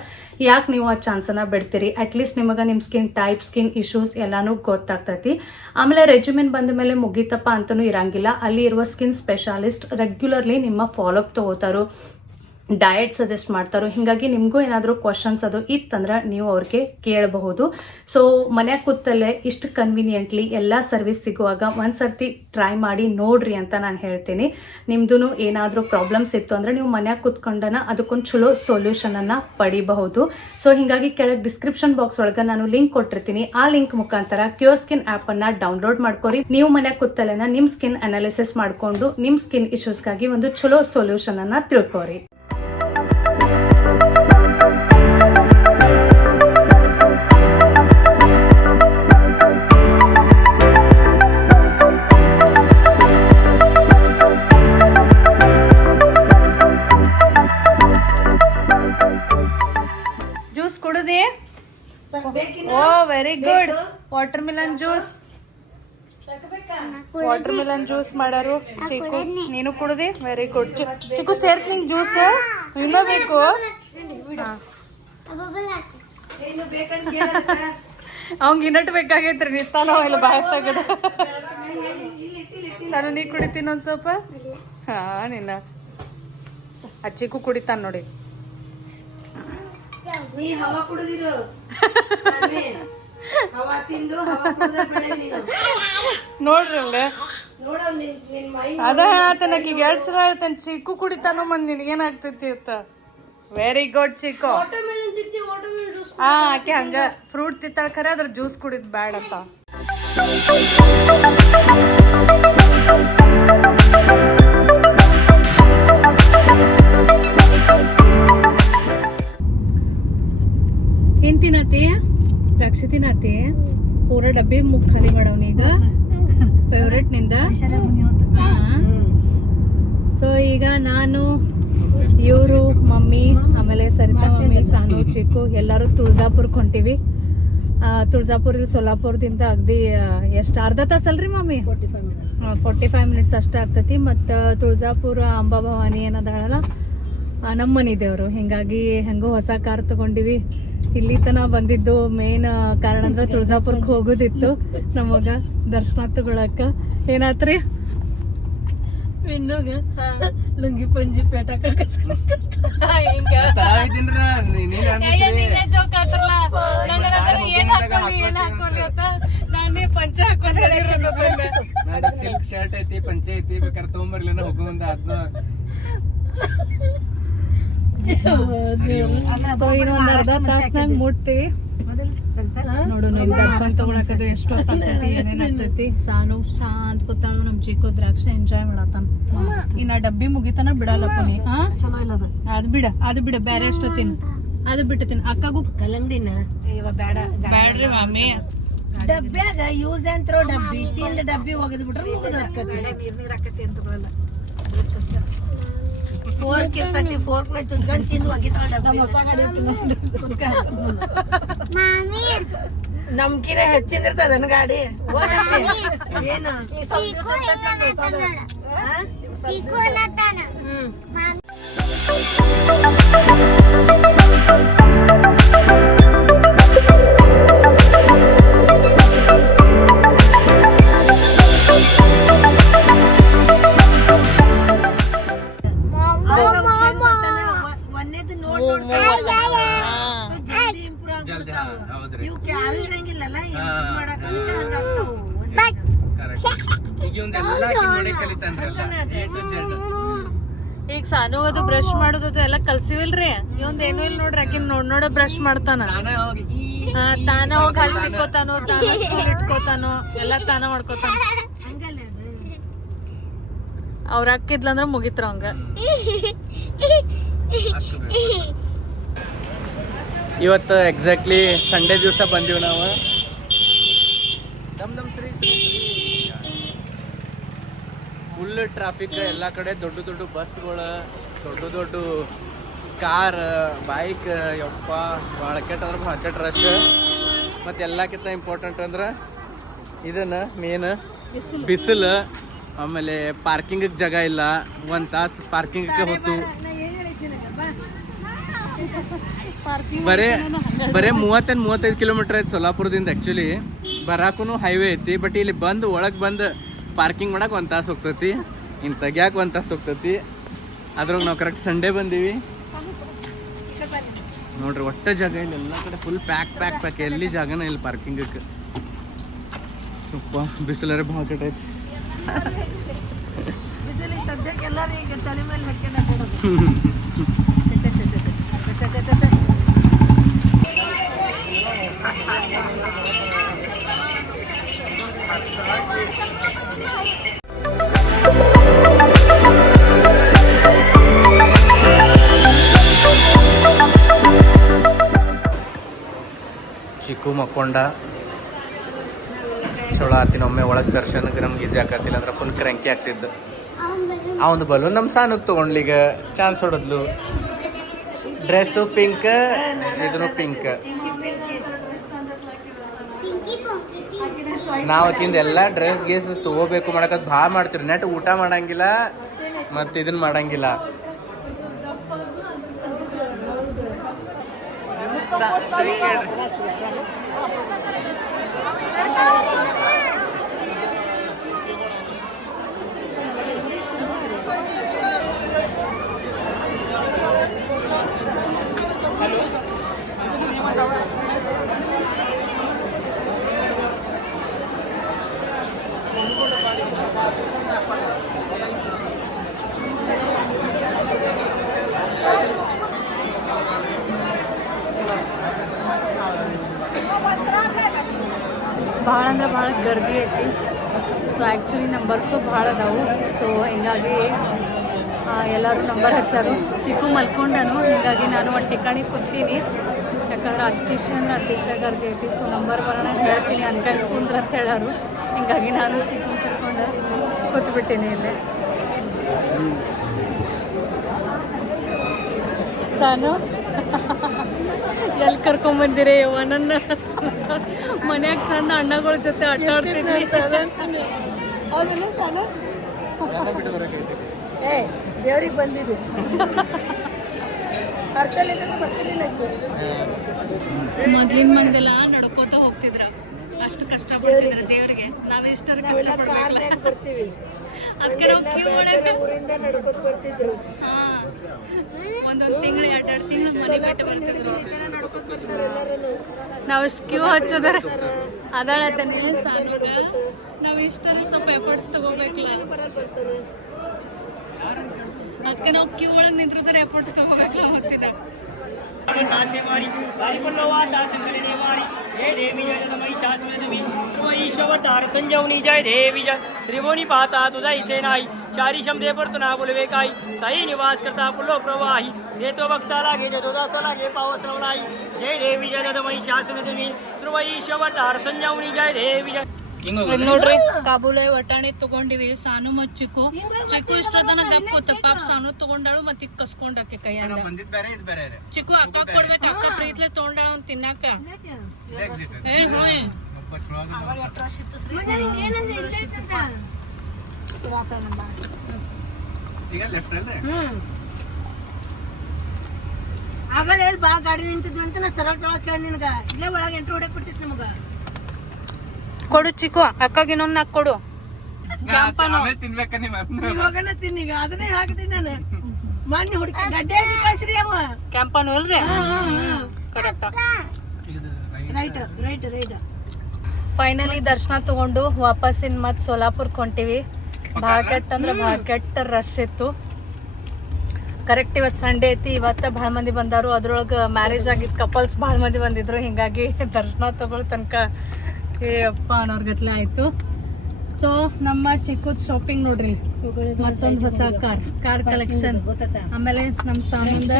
ಯಾಕೆ ನೀವು ಆ ಚಾನ್ಸನ್ನ ಬಿಡ್ತೀರಿ? ಅಟ್ಲೀಸ್ಟ್ ನಿಮಗೆ ನಿಮ್ಮ ಸ್ಕಿನ್ ಟೈಪ್ ಸ್ಕಿನ್ ಇಶ್ಯೂಸ್ ಎಲ್ಲಾನು ಗೊತ್ತಾಗ್ತೈತಿ. ಆಮೇಲೆ ರೆಜ್ಯುಮೆನ್ ಬಂದ ಮೇಲೆ ಮುಗೀತಪ್ಪ ಅಂತಲೂ ಇರಂಗಿಲ್ಲ. ಅಲ್ಲಿ ಇರುವ ಸ್ಕಿನ್ ಸ್ಪೆಷಾಲಿಸ್ಟ್ ರೆಗ್ಯುಲರ್ಲಿ ನಿಮ್ಮ ಫಾಲೋಅಪ್ ತಗೋತಾರೋ. ಡಯಟ್ ಸಜೆಸ್ಟ್ ಮಾಡ್ತಾರೋ, ಹಿಂಗಾಗಿ ನಿಮಗೂ ಏನಾದರೂ ಕ್ವಶನ್ಸ್ ಅದು ಇತ್ತಂದ್ರೆ ನೀವು ಅವ್ರಿಗೆ ಕೇಳಬಹುದು. ಸೊ ಮನ್ಯಾಗ ಕೂತಲ್ಲೇ ಇಷ್ಟು ಕನ್ವಿನಿಯೆಂಟ್ಲಿ ಎಲ್ಲ ಸರ್ವಿಸ್ ಸಿಗುವಾಗ ಒಂದು ಸರ್ತಿ ಟ್ರೈ ಮಾಡಿ ನೋಡ್ರಿ ಅಂತ ನಾನು ಹೇಳ್ತೀನಿ. ನಿಮ್ದು ಏನಾದರೂ ಪ್ರಾಬ್ಲಮ್ಸ್ ಇತ್ತು ಅಂದರೆ ನೀವು ಮನ್ಯಾಗ ಕೂತ್ಕೊಂಡನ ಅದಕ್ಕೊಂದು ಚಲೋ ಸೊಲ್ಯೂಷನನ್ನು ಪಡಿಬಹುದು. ಸೊ ಹಿಂಗಾಗಿ ಕೆಳಗೆ ಡಿಸ್ಕ್ರಿಪ್ಷನ್ ಬಾಕ್ಸ್ ಒಳಗೆ ನಾನು ಲಿಂಕ್ ಕೊಟ್ಟಿರ್ತೀನಿ. ಆ ಲಿಂಕ್ ಮುಖಾಂತರ ಕ್ಯೂರ್ ಸ್ಕಿನ್ ಆ್ಯಪನ್ನು ಡೌನ್ಲೋಡ್ ಮಾಡ್ಕೊರಿ. ನೀವು ಮನ್ಯಾಗ ಕೂತಲ್ಲೇನ ನಿಮ್ಮ ಸ್ಕಿನ್ ಅನಾಲಿಸಿಸ್ ಮಾಡಿಕೊಂಡು ನಿಮ್ಮ ಸ್ಕಿನ್ ಇಶ್ಯೂಸ್ಗಾಗಿ ಒಂದು ಚಲೋ ಸೊಲ್ಯೂಷನನ್ನು ತಿಳ್ಕೊರಿ. Very good watermelon juice watermelon juice ಮಾಡಾರು. ಚಿಕ್ಕು ನೀನು ಕುಡ್ದಿ? ವೆರಿ ಗುಡ್ ಚಿಕ್ಕು ಸೇರ್ತೀನಿ ಜ್ಯೂಸ್ ಇನ್ನೂ ಬೇಕು. ಅವಂಗ ಇನ್ನಟ್ಟು ಬೇಕಾಗೈತ್ರಿ ನಿತ್ತಾನೋ ಇಲ್ಲ ಬಾಯ್ ತೆಗದ. ಸಲ ನೀ ಕುಡಿತೀನಿ ಒಂದು ಸ್ವಲ್ಪ? ಹಾ ನಿನ್ನ. ಅಚ್ಚಿಗೂ ಕುಡಿತಾನ ನೋಡಿ. ನೀ ಹವಾ ಕುಡಿದಿರು ನಾನೇ ಹವಾ ತಿಂದು ಹವಾ ಕುಡ್ದ ಬೇಡ ನೀನು. ನೋಡ್ರಿ ಅಲ್ಲ ನೋಡ ನಿನ್ ನಿನ್ ಮೈ ಅದ ಹೇಳತ್ತೇನೆ ಆಕಿಗೆ. ಎರಡ್ ಸಲ ಹೇಳ್ತೇನೆ ಚಿಕ್ಕು ಕುಡಿತಾನು ಮಂದ್ ನಿನಗೇನಾಗ್ತೈತಿ ಅಂತ. Very good Chikku. ಹಾ ಆಕೆ ಹಂಗ ಫ್ರೂಟ್ ತಿತ್ತಾಳ ಖರೆ ಅದ್ರ ಜ್ಯೂಸ್ ಕುಡಿದ್ ಬ್ಯಾಡ ಅಂತ. ಏನ್ ದ್ರಾಕ್ಷಿ ತಿನ್ನತಿ ಪೂರ ಡಬ್ಬಿ ಮುಖ ಖಾಲಿ ಮಾಡವ್ನಿ ಈಗ. ಫೇವ್ರೆಟ್ನಿಂದ? ಸೊ ಈಗ ನಾನು ಇವರು ಮಮ್ಮಿ ಆಮೇಲೆ ಸರಿತಾ ಮಮ್ಮಿ ಸಾನು ಚಿಕ್ಕು ಎಲ್ಲರೂ ತುಳಜಾಪುರಕ್ಕೆ ಹೊಂಟಿವಿ. ತುಳಜಾಪುರ ಇಲ್ಲಿ ಸೊಲ್ಲಾಪುರದಿಂದ ಅಗ್ದಿ ಎಷ್ಟು ಅರ್ಧ ತಾಸು ಅಲ್ರಿ ಮಮ್ಮಿ? Forty five minutes. ಅಷ್ಟೇ ಆಗ್ತೈತಿ. ಮತ್ತು ತುಳಜಾಪುರ ಅಂಬಾಭವಾನಿ ಏನದಾಳಲ್ಲ ನಮ್ಮ ಮನೆ ದೇವರು ಹಿಂಗಾಗಿ ಹೆಂಗೋ ಹೊಸ ಕಾರ್ ತಗೊಂಡಿವಿ. ಇಲ್ಲಿ ತನ ಬಂದಿದ್ದು ಮೇನ್ ಕಾರಣ ಅಂದ್ರೆ ತುಳಜಾಪುರಕ್ಕೆ ಹೋಗೋದಿತ್ತು. ನಮಗ ದರ್ಶನ ತಗೊಳಕ. ಏನಾತ್ರಿ? ಇನ್ನೋಗ? ಲುಂಗಿ ಪಂಜಿ ಪೇಟ ಜೋಕ್ ಪಂಚ ನಾನು ಸಿಲ್ಕ್ ಶರ್ಟ್ ಐತಿ ಪಂಚೆ ಐತಿ ಬೇಕಾದ್ರೆ ತೊಗೊಂಬರ್ಲಿನ ಹೋಗೋ ಮುಂದೆ ಅದನ್ನ ಸೊ ಇನ್ನೊಂದ್ ಅರ್ಧ ತಾಸ್ನಾಗ ಮುಟ್ತೀವಿ ನೋಡೋಣ ಇನ್ ದರ್ಶನ ತಗೊಳಕದು ಎಷ್ಟು ಹೊತ್ತಾಗ್ತೈತಿ ಸಾನು ಶಾಂತ್ ಕೂತಾಳು ನಮ್ ಚಿಕ್ಕ ದ್ರಾಕ್ಷಿ ಎಂಜಾಯ್ ಮಾಡತ್ತಾನ. ಇನ್ನ ಡಬ್ಬಿ ಮುಗಿತನ ಬಿಡಲ್ಲಪ್ಪ ನೀ ಹಾ? ಇಲ್ಲ ಅದು ಬಿಡ ಅದ್ ಬಿಡ ಬ್ಯಾರೆ ಎಷ್ಟೊತ್ತಿನ ಅದು ಬಿಟ್ಟತೀನಿ. ಅಕ್ಕಗೂ ಕಲಂಗಡಿನ ಬೇಡ ಬ್ಯಾಡ್ರಿ ಮಾಮಿ. ಡಬ್ಬ್ಯಾಗ ಯೂಸ್ ಅಂಡ್ ಥ್ರೋ ಡಬ್ಬಿ ತಿಂದ ಡಬ್ಬಿ ಒಗೆದು ಬಿಟ್ರೆ ಫೋರ್ಕ್ ಇರ್ತೈತಿ ಫೋರ್ಕ್ನ ಚುಚ್ಕೊಂಡ್ ತಿಂದು ಒಗಿತಾಳ ಹೊಸ ಗಾಡಿ ನಮ್ಕಿನ ಹೆಚ್ಚಿಂದಿರ್ತದ ನನ್ನ ಗಾಡಿ. ಏನು? ಒಂದೇದು ಬ್ರಷ್ ಮಾಡೋದು ಎಲ್ಲ ಕಲ್ಸಿವಿಲ್ರಿ? ಇವಂದ್ ಏನು ಇಲ್ಲ ನೋಡ್ರಿ ಆಕಿನ್ ನೋಡ್ ನೋಡ ಬ್ರಷ್ ಮಾಡ್ತಾನ. ನಾನೇ ಹೋಗಿ ಈ ಹಾ, ತಾನ ಹೋಗಿ ಹಲ್ ತಿಕ್ಕೋತಾನೋ ತಾನ ಸ್ಕೂಲ್ ಇಟ್ಕೋತಾನೋ ಎಲ್ಲ ತಾನ ಮಾಡ್ಕೋತಾನ. ಹಂಗಲ್ಲ ಅದು. ಅವ್ರ ಅಕ್ಕಿದ್ಲಂದ್ರ ಮುಗಿತ್ರ ಅವಂಗ. ಇವತ್ತು ಎಕ್ಸಾಕ್ಟ್ಲಿ ಸಂಡೇ ದಿವಸ ಬಂದೀವಿ ನಾವು. ದಮ್ ದಮ್ ಶ್ರೀ ಶ್ರೀ ಫುಲ್ ಟ್ರಾಫಿಕ್ ಎಲ್ಲ ಕಡೆ ದೊಡ್ಡ ದೊಡ್ಡ ಬಸ್ಗಳು ದೊಡ್ಡ ದೊಡ್ಡ ಕಾರ್ ಬೈಕ್ ಯಪ್ಪ ಭಾಳ ಕೆಟ್ಟ ಅಂದ್ರೆ ಭಾಳ ಕೆಟ್ಟ ರಶ್ ಮತ್ತು ಎಲ್ಲಕ್ಕಿಂತ ಇಂಪಾರ್ಟೆಂಟ್ ಅಂದ್ರೆ ಇದನ್ನ ಮೇನ್ ಬಿಸಿಲು. ಆಮೇಲೆ ಪಾರ್ಕಿಂಗಿಗೆ ಜಾಗ ಇಲ್ಲ. ಒಂದು ತಾಸು ಪಾರ್ಕಿಂಗಿಗೆ ಹೊತ್ತು ಬರೇ ಬರೇ ಮೂವತ್ತೇನು ಮೂವತ್ತೈದು ಕಿಲೋಮೀಟರ್ ಐತಿ ಸೊಲ್ಲಾಪುರದಿಂದ ಆ್ಯಕ್ಚುಲಿ ಬರಾಕೂ ಹೈವೇ ಐತಿ ಬಟ್ ಇಲ್ಲಿ ಬಂದು ಒಳಗೆ ಬಂದು ಪಾರ್ಕಿಂಗ್ ಮಾಡಕ್ಕೆ ಒಂದು ತಾಸು ಹೋಗ್ತೈತಿ. ಇನ್ನು ತೆಗ್ಯಾಕೆ ಒಂದು ತಾಸು ಹೋಗ್ತೈತಿ. ಅದ್ರಾಗ ನಾವು ಕರೆಕ್ಟ್ ಸಂಡೇ ಬಂದೀವಿ. ನೋಡ್ರಿ ಒಟ್ಟ ಜಾಗ ಇಲ್ಲ ಎಲ್ಲ ಕಡೆ ಫುಲ್ ಪ್ಯಾಕ್ ಪ್ಯಾಕ್ ಪ್ಯಾಕ್ ಎಲ್ಲಿ ಜಾಗನೇ ಇಲ್ಲ ಪಾರ್ಕಿಂಗಕ್ಕೆ ಅಪ್ಪ ಬಿಸಿಲರೆ ಭಾಳ ಕಡೆ ಸದ್ಯಕ್ಕೆ ಚಿಕ್ಕು ಮಕ್ಕೊಂಡ. ಚಲೋ ಆತಿನ ಒಮ್ಮೆ ಒಳಗೆ ದರ್ಶನಕ್ಕೆ ನಮ್ಗೆ ಈಸಿ ಆಕತ್ತಿಲ್ಲ ಅಂದ್ರೆ ಫುಲ್ ಕ್ರಂಕಿ ಆಗ್ತಿದ್ದು. ಆ ಒಂದು ಬಲೂನ್ ನಮ್ಮ ಸಾನಕ್ಕೆ ತೊಗೊಂಡ್ಲೀಗ ಚಾನ್ಸ್ ಹೊಡದ್ಲು. ಡ್ರೆಸ್ಸು ಪಿಂಕ್ ಇದನ್ನು ಪಿಂಕ್ ನಾವು ಆಕಿಂದ ಎಲ್ಲ ಡ್ರೆಸ್ ಗೇಸ್ ತಗೋಬೇಕು ಮಾಡಕ್ ಭಾಳ ಮಾಡ್ತೀವಿ ನೆಟ್ ಊಟ ಮಾಡಂಗಿಲ್ಲ, ಮತ್ತು ಇದನ್ನ ಮಾಡಂಗಿಲ್ಲ. ಭಾಳ ಅಂದ್ರೆ ಭಾಳ ಗರ್ದಿ ಐತಿ. ಸೊ ಆ್ಯಕ್ಚುಲಿ ನಂಬರ್ಸು ಭಾಳ ಅದಾವು. ಸೊ ಹಿಂಗಾಗಿ ಎಲ್ಲರೂ ನಂಬರ್ ಹಚ್ಚಾರು. ಚಿಕ್ಕು ಮಲ್ಕೊಂಡನು. ಹೀಗಾಗಿ ನಾನು ಒಂದು ಟಿಕಾಣಿ ಕೂತೀನಿ. ಯಾಕಂದ್ರೆ ಅತಿಶಯ ಅಂದ್ರೆ ಅತಿಶಯ ಗರ್ದಿ ಐತಿ. ಸೊ ನಂಬರ್ ಬರೋಣ ಹೇಳ್ತೀನಿ ಅನ್ಕಲ್ ಕುಂದ್ರ ಅಂತ ಹೇಳಾರು. ಹಿಂಗಾಗಿ ನಾನು ಚಿಕ್ಕು ಕರ್ಕೊಂಡು ಕೂತ್ಬಿಟ್ಟಿನಿ ಇಲ್ಲೇ. ಸಾನು? ಎಲ್ಲಿ ಕರ್ಕೊಂಬಂದಿರಿ ನನ್ನ ಮನ್ಯಾಗ ಚಂದ ಅಣ್ಣಗಳ ಜೊತೆ ಆಟ ಆಡ್ತಿದ್ವಿ ದೇವ್ರಿಗೆ ಬಂದಿದೆ. ಮೊದ್ಲಿನ ಮಂದೆಲ್ಲ ನಡ್ಕೋತ ಹೋಗ್ತಿದ್ರ. ಅಷ್ಟು ಕಷ್ಟ ಪಡ್ತಿದ್ರ ದೇವ್ರಿಗೆ. ನಾವ್ ಇಷ್ಟರ ಕಷ್ಟ ಪಡ್ಬೇಕಲ್ಲ. ಅದಕ್ಕೆ ನಾವು ಕ್ಯೂ ಒಳಗೆ ಊರಿಂದ ನಡ್ಕೊತ ಬರ್ತಿದ್ರು ಹಾ. ಒಂದೊಂದ್ ತಿಂಗಳು ಎರಡೆರಡು ತಿಂಗಳು ಮನೆ ಬಿಟ್ಟು ಬರ್ತಿದ್ರು ನಡ್ಕೊತ ಬರ್ತಾರೆ ಎಲ್ಲರೂ ನಾವು ಇಷ್ಟು ಕ್ಯೂ ಹಚ್ಚೋದ್ರ. ಅದಾಳತ್ತಾನೆ ಸಾನೂರ ನಾವು ಇಷ್ಟರ ಸ್ವಲ್ಪ ಎಫರ್ಟ್ಸ್ ತಗೋಬೇಕಲ್ಲ. ಅದಕ್ಕೆ ನಾವು ಕ್ಯೂ ಒಳಗೆ ನಿಂತ್ರಿದ್ರೆ ಎಫರ್ಟ್ಸ್ ತಗೋಬೇಕಲ್ಲ ಹೊತ್ತಿನ देवी जय समय शास्त्र तुम्ही सर्व ईशवतार संजवनी जय देवी जय. त्रिभुवनी पाहता तुझा इसे नाही चारी शम दे परतू बोलवे काही साई निवास करता पुलो प्रवाही देतो भक्ताला घे देतो दासाला घे पावस रवलाई जय देवी जय दमई शास्त्र तुम्ही शव ईशवतार संजवनी जय देवी जय. ನೋಡ್ರಿ ಕಾಬೂಲೆ ವಟಾಣಿ ತಗೊಂಡಿವಿ ಸಾನು ಮತ್ ಚಿಕ್ಕು. ಚಿಕ್ಕು ಇಷ್ಟೊತ್ತನ ದಪ್ಪು ತಪ್ಪ ಪಾಪ ಸಾನು ತಗೊಂಡಾಳು ಮತ್ ಈಗ ಕಸ್ಕೊಂಡಾಕೆ ಕೈಯಾಗ. ಬಂದಿದ್ ಬೇರೆ ಇದು ಬೇರೆ ಚಿಕ್ಕು ಅಕ್ಕ ಕೊಡ್ಬೇಕು ಅಕ್ಕ ಪ್ರೀತ್ಲೆ ತಗೊಂಡಾಳು ಅವ್ನ್ ತಿನ್ನಾಕ. ಏ ಆಗಲೇ ಎಲ್ಲಿ ಬಾ ಗಾಡಿ ನಿಂತಿದ್ವಿ ಅಂತ ನಾ ಸರಳ ಕೇಳ ನಿನಗ. ಇಲ್ಲೇ ಒಳಗೆ ಎಂಟ್ರಿ ಹೊಡಕ್ ಕೊಡು ಚಿಕ್ಕು ಅಕ್ಕಗೆ ಇನ್ನೊಂದು ನಾಕ್ ಕೊಡು. ಆಮೇಲೆ ತಿನ್ಬೇಕ ನಿಮ್ಮ ಇವಾಗನ ತಿನ್ನೀಗ ಅದನ್ನೇ ಹಾಕ್ತೀನಿ ನಾನು. ಮೊನ್ನೆ ಹುಡುಕಿ ಗಡ್ಡೆ ಕಳ್ಸ್ರಿ ಅವ. ಕ್ಯಾಂಪನ್ ಅಲ್ರಿ correct right. Right right finally ದರ್ಶನ ತಗೊಂಡು ವಾಪಸ್ಸಿನ ಮತ್ ಸೋಲಾಪುರ್ ಹೊಂಟಿವಿ ಭಾಳ ಕೆಟ್ಟ ಅಂದ್ರೆ ಭಾಳ ಕೆಟ್ಟ ರಶ್ ಇತ್ತು. ಕರೆಕ್ಟ್ ಇವತ್ತು ಸಂಡೇ ಐತಿ ಇವತ್ತ ಭಾಳ ಮಂದಿ ಬಂದಾರು. ಅದ್ರೊಳಗೆ ಮ್ಯಾರೇಜ್ ಆಗಿದ್ ಕಪಲ್ಸ್ ಭಾಳ ಮಂದಿ ಬಂದಿದ್ರು. ಹಿಂಗಾಗಿ ದರ್ಶನ ತಗೊಳ್ಳೋ ತನಕ ಏ ಅಪ್ಪ ಅನ್ನೋರ್ಗತ್ಲೆ ಆಯ್ತು. ಸೊ ನಮ್ಮ ಚಿಕ್ಕದ ಶಾಪಿಂಗ್ ನೋಡ್ರಿ. ಮತ್ತೊಂದು ಹೊಸ ಕಾರ್ ಕಾರ್ ಕಲೆಕ್ಷನ್ ಆಮೇಲೆ ನಮ್ಮ ಸಾಮಂದ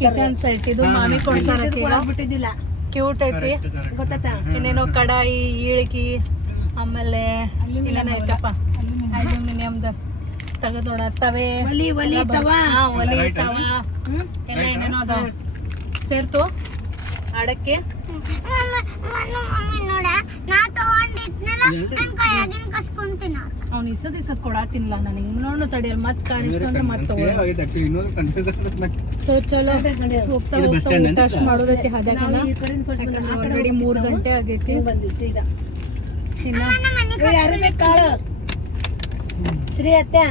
ಕಿಚನ್ ಸೆಟ್ ಇದು ಮಾಮಿ ಕೊಡ್ಸಾರತ್ತಿ ಈಗ ಕ್ಯೂಟ್ ಐತಿ. ಗೊತ್ತಾತ ಇನ್ನೇನೋ ಕಡಾಯಿ ಈಳ್ಗಿ ಆಮೇಲೆ ಐತಪ್ಪ ಅಲ್ಯೂಮಿನಿಯಂದ ತೆಗೆದು ನೋಡ ತವೆ. ಒಲಿ ಒಲಿ ತವಾ. ಹಾ ಒಲಿ ತವ. ಎಲ್ಲ ಏನೇನೋ ಅದಾವ. ಸೇರ್ತು. ಆಡಕ್ಕೆ? ಅವ್ನು ಇಸದ್ ಇಸದ್ ನಾನು ಹಿಂಗ್ ನೋಡು ತಡಿಯಲ್ಲ ಮತ್ ಕಾಣಿಸ್ಕೊಂಡ್ರೆ ಮತ್ ಮತ್ತೆ ಇನ್ನೊಂದು ಕನ್ಫ್ಯೂಸ್ ಸೊ ಚಲೋ. ಹೋಗ್ತಾ ಹೋಗ್ತಾ ಊಟ ಅಷ್ಟ್ ಮಾಡೋದೈತಿ ಆಲ್ರೆಡಿ ಮೂರ್ ಗಂಟೆ ಆಗೈತಿ. ಬಂದ್ವಿ ಸೀದಾ ಇನ್ನ ಯಾರು ಕಾಳು ಶ್ರೀ ಅತ್ತೆ.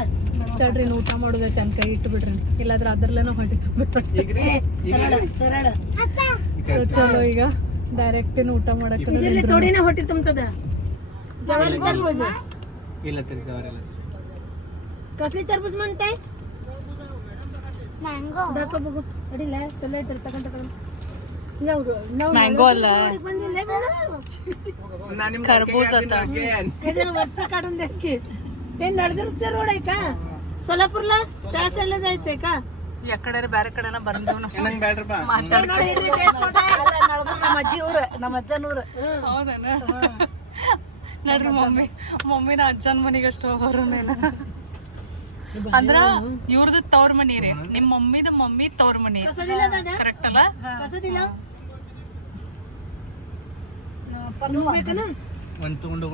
ತಡ್ರಿ ಊಟ ಮಾಡೋದೈತಿ ಅಂತ ಇಟ್ಬಿಡ್ರಿ. ಇಟ್ಟು ಬಿಡ್ರಿ ಇಲ್ಲಾದ್ರೆ ಅದ್ರಲ್ಲೇನೋ ಹೊಟ್ಟೆ ಸರಳ ಸರಳ. चलो ईगा डायरेक्ट ऊटा मडक थोडी ना होटी तुमचं त्या कसली टरबूज म्हणते मँगो बघू अडी आता वरचा काढून की रोड आहे का सोलापूरला त्या साईडला जायचंय का ಎಕ್ಕಡೆ ಬೇರೆ ಕಡೆನ ಬಂದು ನಮ್ಮ ಅಜ್ಜಿಯವ್ರ ನಮ್ಮ ಅಜ್ಜನೂರ. ಹೌದನ? ನಡ್ರಿ ಮಮ್ಮಿ. ಮಮ್ಮಿನ ಅಜ್ಜನ ಮನೆಗೆ ಅಷ್ಟು ಹೋಗೋರು ಅಂದ್ರ ಇವ್ರದ್ದು ತವ್ರ ಮನಿ ರೀ. ನಿಮ್ ಮಮ್ಮಿದ ಮಮ್ಮಿ ತವ್ರ ಮನಿ. ಕರೆಕ್ಟ್ ಅಲ್ಲ? ಒಂದು ಒಂದು.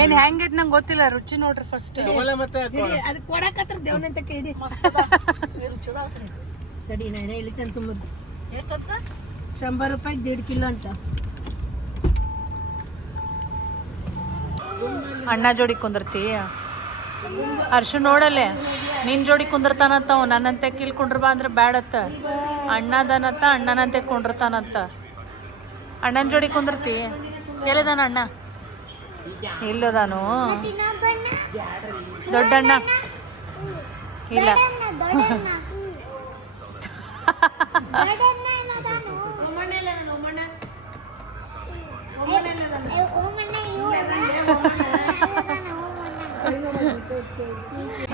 ಏನ್ ಹೆಂಗೈತ್ ನಂಗೆ ಗೊತ್ತಿಲ್ಲ ರುಚಿ ನೋಡ್ರಿ ಫಸ್ಟ್ ಅದು ಕೊಡಕತ್ರ ದೇವನಂತ ಕೇಳಿ. ಮಸ್ತ್ ತಡಿ ನಾನು ಇಲ್ಲಿ ತಂದು ಎಷ್ಟು ಶಂಬರ್ ರೂಪಾಯಿ ದೇಡ್ ಕಿಲೋ ಅಂತ. ಅಣ್ಣ ಜೋಡಿ ಕುಂದಿರ್ತಿ. ಅರ್ಶು ನೋಡಲೆ ನಿನ್ ಜೋಡಿ ಕುಂದಿರ್ತಾನಂತವ್ ನನ್ನಂತೆ ಕಿಲ್ಕೊಂಡ್ರ ಬಾ ಅಂದ್ರೆ ಬ್ಯಾಡತ್ತ. ಅಣ್ಣದನತ್ತ ಅಣ್ಣನಂತೆ ಕುಂಡಿರ್ತಾನಂತ ಅಣ್ಣನ ಜೋಡಿ ಕುಂದಿರ್ತಿ? ಎಲ್ಲಿದಾನ ಅಣ್ಣ? ಇಲ್ಲದಾನು? ದೊಡ್ಡಣ್ಣ. ಇಲ್ಲ.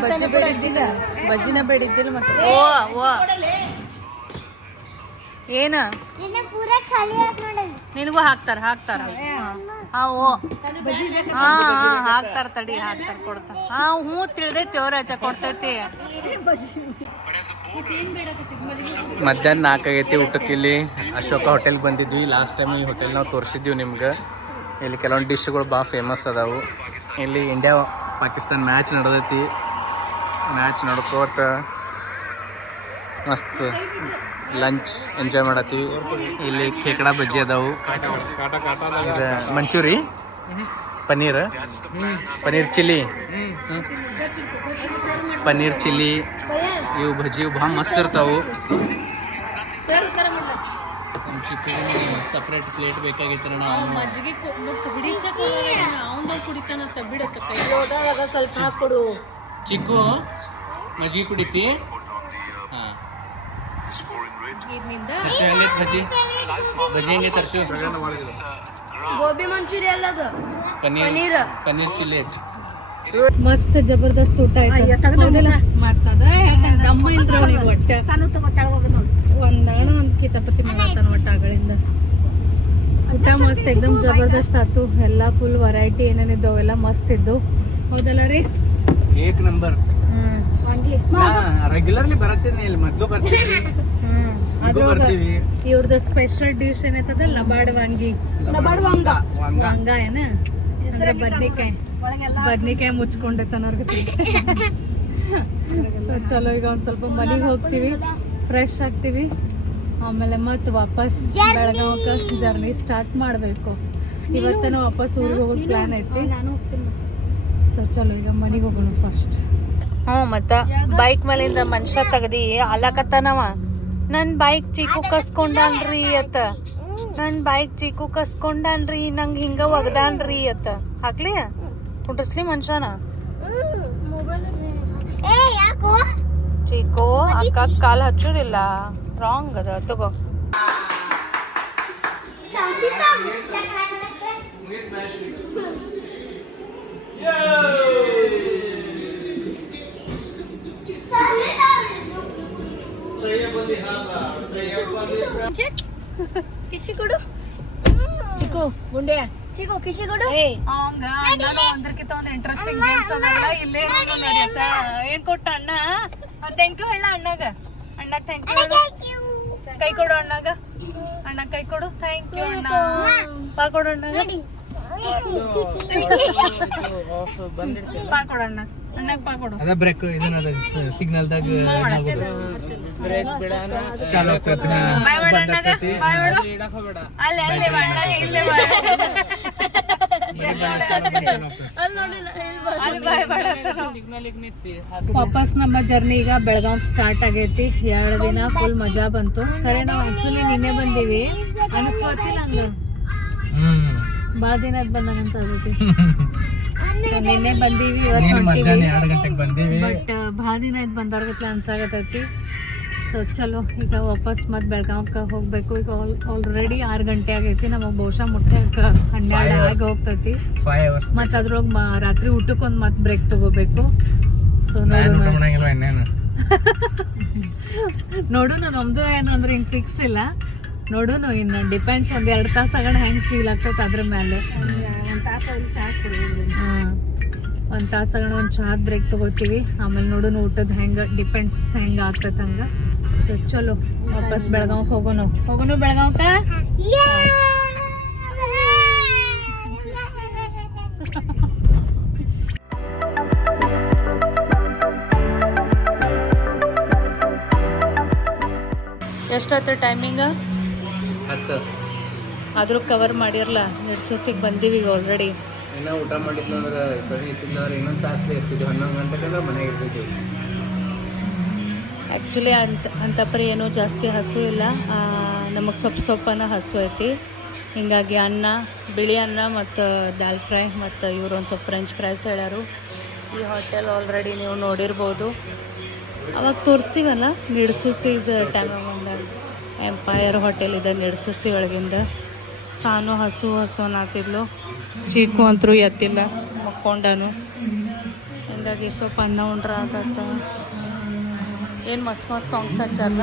ಬಜ್ಜಿ ಬೇಡಿದ್ದಿಲ್ಲ? ಬಜ್ಜಿನ ಬೇಡಿದ್ದಿಲ್ಲ ಮತ್ತೆ. ಓ ಓ. ಏನ? ನಿನಗೂ ಹಾಕ್ತಾರ ಹಾಕ್ತಾರ. ಓ. ಹಾ ಹಾ, ಹಾಕ್ತಾರ ತಡಿ, ಹಾಕ್ತಾರ ಕೊಡ್ತಾರ. ಹಾ ಹೂ ತಿಳಿದೈತಿ ಅವ್ರ ಅಜ್ಜ ಕೊಡ್ತೈತಿ. ಮಧ್ಯಾಹ್ನ ನಾಲ್ಕಾಗೈತಿ ಊಟಕ್ಕೆ ಇಲ್ಲಿ. ಅಶೋಕ ಹೋಟೆಲ್ ಬಂದಿದ್ವಿ. ಲಾಸ್ಟ್ ಟೈಮ್ ಈ ಹೋಟೆಲ್ ನಾವು ತೋರಿಸಿದ್ವಿ ನಿಮ್ಗೆ. ಇಲ್ಲಿ ಕೆಲವೊಂದು ಡಿಶ್ಗಳು ಭಾಳ ಫೇಮಸ್ ಅದಾವು. ಇಲ್ಲಿ ಇಂಡಿಯಾ ಪಾಕಿಸ್ತಾನ ಮ್ಯಾಚ್ ನಡೆದೈತಿ. ಮ್ಯಾಚ್ ನೋಡ್ಕೋತ ಮಸ್ತ್. ಲಂಚ್ ಎಂಜಾಯ್ ಮಾಡತ್ತೀವಿ. ಇಲ್ಲಿ ಕೇಕಡಾ ಬಜ್ಜಿ ಅದಾವು. ಮಂಚೂರಿ, ಪನ್ನೀರ್ ಪನ್ನೀರ್ ಚಿಲ್ಲಿ ಪನ್ನೀರ್ ಚಿಲ್ಲಿ, ಇವು ಬಜ್ಜಿ, ಇವು ಭಾಳ ಮಸ್ತ್ ಇರ್ತಾವು. ಸಪ್ರೇಟ್ ಪ್ಲೇಟ್ ಬೇಕಾಗಿತ್ತು ಚಿಕ್ಕು ಮಜ್ಜಿಗೆ ಕುಡಿತಿ. ತರ್ಸು ಹೆಂಗೈತೆ ಭಜ್ಜಿ ಭಜ್ಜಿ ಹೆಂಗೆ ತರ್ಸು ಗೋಬಿ ಮಂಚೂರಿ ಅಲ್ಲದು ಪನ್ನೀರ್ ಪನ್ನೀರ್. ಚಿಲ್ಲಿ. ಮಸ್ತ್ ಜಬರ್ದಸ್ತ್ ಊಟ ಆಯ್ತು. ಹೌದಲ್ಲ? ಮಾಡ್ತದ? ಹೇಳ್ತಾನೆ. ದಮ್ಮ ಇಲ್ದ್ರ ಅವ್ನಿಗೆ ಹೊಟ್ಟೆ ಸಣ್ಣ ತಗೋತಾಳ ಹೋಗೋದು ನೋಡಿ. ಒಂದ್ ಅಣ ಒಂದ್ ಕಿತಾಪತಿ ಮಾಡತ್ತಾನ ಒಟ್ಟ ಆಗಳಿಂದ. ಊಟ ಮಸ್ತ್ ಎಕ್ದಮ್ ಜಬರ್ದಸ್ತ್ ಆತು ಎಲ್ಲ ಫುಲ್ ವೆರೈಟಿ ಏನೇನಿದ್ದಾವೆ ಎಲ್ಲ ಮಸ್ತ್ ಇದ್ದು. ಹೌದಲ್ಲ ರೀ? ಏಕ್ ನಂಬರ್. ಹ್ಮ್. ರೆಗ್ಯುಲರ್ಲಿ ಬರತ್ತೇನೆ ಇಲ್ಲಿ ಮೊದಲು ಬರ್ತೀನಿ ಹ್ಮ್. ಅದ್ರೊಳಗ ಇವ್ರದ್ದು ಸ್ಪೆಷಲ್ ಡಿಶ್ ಏನೈತದ? ಲಬಾಡ್ ವಾಂಗಿ. ಲಬಾಡ್ ವಾಂಗ. ವಾಂಗ. ಏನ? ಅಂದ್ರೆ ಬದ್ನಿಕಾಯಿ. ಬದ್ನಿಕಾಯಿ ಮುಚ್ಕೊಂಡೈತನ ಅವ್ರಿಗೆ ಸೊ ಚಲೋ ಈಗ ಒಂದ್ ಸ್ವಲ್ಪ ಮನೆಗೆ ಹೋಗ್ತೀವಿ. ಫ್ರೆಶ್ ಆಗ್ತೀವಿ. ಆಮೇಲೆ ಮತ್ತೆ ವಾಪಸ್ ಬೆಳಗಾವಕ್ಕೆ ಜರ್ನಿ ಸ್ಟಾರ್ಟ್ ಮಾಡಬೇಕು. ಇವತ್ತೇನೋ ವಾಪಸ್ ಊರಿಗೆ ಹೋಗೋದು ಪ್ಲಾನ್ ಐತಿ? ಸೊ ಚಲೋ ಈಗ ಮನೆಗೆ ಹೋಗೋಣ ಫಸ್ಟ್ ಹ್ಞೂ ಮತ್ತ ಬೈಕ್ ಮೇಲಿಂದ ಮನುಷ್ಯ ತೆಗ್ದಿ ಅಲಕತ್ತಾನವ ನನ್ನ ಬೈಕ್ ಚೀಕು ಕಸ್ಕೊಂಡನ್ರಿ ಅತ್ತ. ನನ್ನ ಬೈಕ್ ಚೀಕು ಕಸ್ಕೊಂಡನ್ರಿ ನಂಗೆ ಹಿಂಗ ಒಗ್ದಾನ್ರಿ ಅತ್ತ. ಹಾಕ್ಲಿ? ಕುಂಡ್ರಸ್ಲಿ ಮನುಷ್ಯನ ಚೀಕು ಅಕ್ಕ ಕಾಲ್ ಹಚ್ಚೋದಿಲ್ಲ. ರಾಂಗ್ ಅದ ತಗೋ. ಕಿಶಿ ಕೊಡು ಚಿಕ್ಕು ಗುಂಡೆ ಚಿಕ್ಕು ಕಿಶಿ ಕೊಡು ಹಂಗ ಅಣ್ಣನು ಒಂದ್ರಕ್ಕಿಂತ ಒಂದು ಇಂಟ್ರೆಸ್ಟಿಂಗ್ ಗೇಮ್ಸ್ ಅದಲ್ಲ ಇಲ್ಲೇ ನಡೆಯತ್ತ ಏನ್ ಕೊಟ್ಟ ಅಣ್ಣ ಥ್ಯಾಂಕ್ ಯು ಹೇಳ ಅಣ್ಣಗ ಅಣ್ಣ ಥ್ಯಾಂಕ್ ಯು ಕೈ ಕೊಡು ಅಣ್ಣಗ ಅಣ್ಣ ಕೈ ಕೊಡು ಥ್ಯಾಂಕ್ ಯು ಅಣ್ಣ ಪಾ ಕೊಡು ಅಣ್ಣ ಪಾ ಕೊಡು ಅಣ್ಣ ಬ್ರೇಕ್ ಇದನ್ನ ಸಿಗ್ನಲ್ದಾಗ ಚಾಲು ಆಗ್ತೈತಿ ಬಾಯ್ ಮಾಡು ಅಣ್ಣಗ. ಬಾಯ್ ಮಾಡು. ಅಲ್ಲಿ ಅಲ್ಲಿ ಅಣ್ಣ ಇಲ್ಲೇ ಅಲ್ಲಿ ಬಾಯ್ ಮಾಡತ್ತಾನ ವಾಪಸ್ ನಮ್ಮ ಜರ್ನಿ ಈಗ ಬೆಳಗಾವ್ ಸ್ಟಾರ್ಟ್ ಆಗೈತಿ. ಎರಡು ದಿನ ಫುಲ್ ಮಜಾ ಬಂತು. ಖರೆ ನಾವು ಆಕ್ಚುಲಿ ನಿನ್ನೆ ಬಂದೀವಿ. ಅನಿಸ್ವತ್ತಿಲ್ಲ ಹಂಗ ಹ್ಮ್. ಭಾಳ ದಿನ ಬಂದ ಅನ್ಸತೈತಿ So, ನಿನ್ನೆ ಬಂದೀವಿ ಇವತ್ತು ಹೊಂಟೀವಿ. ಬಂದೀವಿ. ಬಟ್ ಭಾಳ ದಿನ ಆಯ್ತು ಬಂದಾರ್ಗತ್ಲ ಅನ್ಸಾಗತೈತಿ. ಸೊ ಚಲೋ ಈಗ ವಾಪಸ್ ಮತ್ತೆ ಬೆಳಗಾವ್ಕ ಹೋಗ್ಬೇಕು. ಈಗ ಆಲ್ ಆಲ್ರೆಡಿ ಆರು ಗಂಟೆ ಆಗೈತಿ. ನಮಗೆ ಬಹುಶಃ ಮುಟ್ಟೆ ಹನ್ನೆರಡು ಆಗಿ ಹೋಗ್ತೈತಿ. ಮತ್ತು ಅದ್ರೊಳಗೆ ರಾತ್ರಿ ಊಟಕ್ಕೊಂದು ಮತ್ತೆ ಬ್ರೇಕ್ ತಗೋಬೇಕು. ಸೊ ಊಟ ನೋಡೋಣ. ನಮ್ಮದು ಏನು ನೋಡೋಣ ನಮ್ದು ಏನಂದ್ರೆ ಹಿಂಗೆ ಫಿಕ್ಸ್ ಇಲ್ಲ. ನೋಡೋಣ ಇನ್ನು ಡಿಪೆಂಡ್ಸ್ ಒಂದು ಎರಡು ತಾಸು ಆಗೋಣ ಹೆಂಗೆ ಫೀಲ್ ಆಗ್ತೈತೆ ಅದ್ರ ಮೇಲೆ. ಒಂದು ತಾಸ ಅಲ್ಲಿ ಚಾ ಕೊಡು ಹಾಂ ಒಂದು ತಾಸು ಆಗೋಣ ಒಂದು ಚಹಾದ ಬ್ರೇಕ್ ತಗೋತೀವಿ. ಆಮೇಲೆ ನೋಡೋಣ ಊಟದ ಹೆಂಗೆ ಡಿಪೆಂಡ್ಸ್ ಹೆಂಗೆ ಆಗ್ತೈತೆ ಹಂಗೆ. ಸೊ ಚಲೋ ವಾಪಸ್ ಬೆಳಗಾವ್ಗೆ ಹೋಗೋಣ ಹೋಗೋಣ ಬೆಳಗಾವ್ಕ? ಎಷ್ಟೊತ್ತು ಟೈಮಿಂಗ ಆದರೂ ಕವರ್ ಮಾಡಿರಲ್ಲ ನಿರ್ಸೂಸಿಗೆ ಬಂದೀವಿ ಈಗ ಆಲ್ರೆಡಿ ಇನ್ನ ಊಟ ಮಾಡಿದ್ನಂದ್ರೆ ಸರಿ ಇತ್ತಿಲ್ಲ ಅಂದ್ರೆ ಇನ್ನೊಂದು ಇರ್ತಿದ್ವಿ. ಹನ್ನೊಂದು ಗಂಟೆಗೆಲ್ಲ ಮನೆಗೆ ಇರ್ತಿದ್ವಿ. ಆ್ಯಕ್ಚುಲಿ ಅಂತ ಅಂತಪರಿ ಏನೂ ಜಾಸ್ತಿ ಹಸು ಇಲ್ಲ. ನಮಗೆ ಸೊಪ್ಪು ಸೊಪ್ಪನ ಹಸು ಐತಿ. ಹಿಂಗಾಗಿ ಅನ್ನ ಬಿಳಿ ಅನ್ನ ಮತ್ತು ದಾಲ್ ಫ್ರೈ ಮತ್ತು ಇವ್ರು ಒಂದು ಸ್ವಲ್ಪ ಫ್ರೆಂಚ್ ಫ್ರೈಸ್ ಹೇಳ್ಯಾರು. ಈ ಹೋಟೆಲ್ ಆಲ್ರೆಡಿ ನೀವು ನೋಡಿರ್ಬೋದು. ಅವಾಗ ತೋರಿಸಿವಲ್ಲ? ನಿಡ್ಸೂಸಿದ ಟೈಮ್ ಬಂದಾಗ ಎಂಪೈರ್ ಹೋಟೆಲ್ ಇದೆ ನಿಡ್ಸುಸಿ ಒಳಗಿಂದ. ಸಾನು ಹಸು ಹಸು ಅನ್ನತ್ತಿದ್ಲು ಚೀಕು ಅಂತರೂ ಎತ್ತಿಲ್ಲ, ಮಕ್ಕೊಂಡನು. ಹಿಂಗಾಗಿ ಸ್ವಲ್ಪ ಅನ್ನ ಉಂಡ್ರ ಆತ ಏನು ಮಸ್ತ್ ಮಸ್ತ್ ಸಾಂಗ್ಸ್ ಹಚ್ಚಾರಲ್ಲ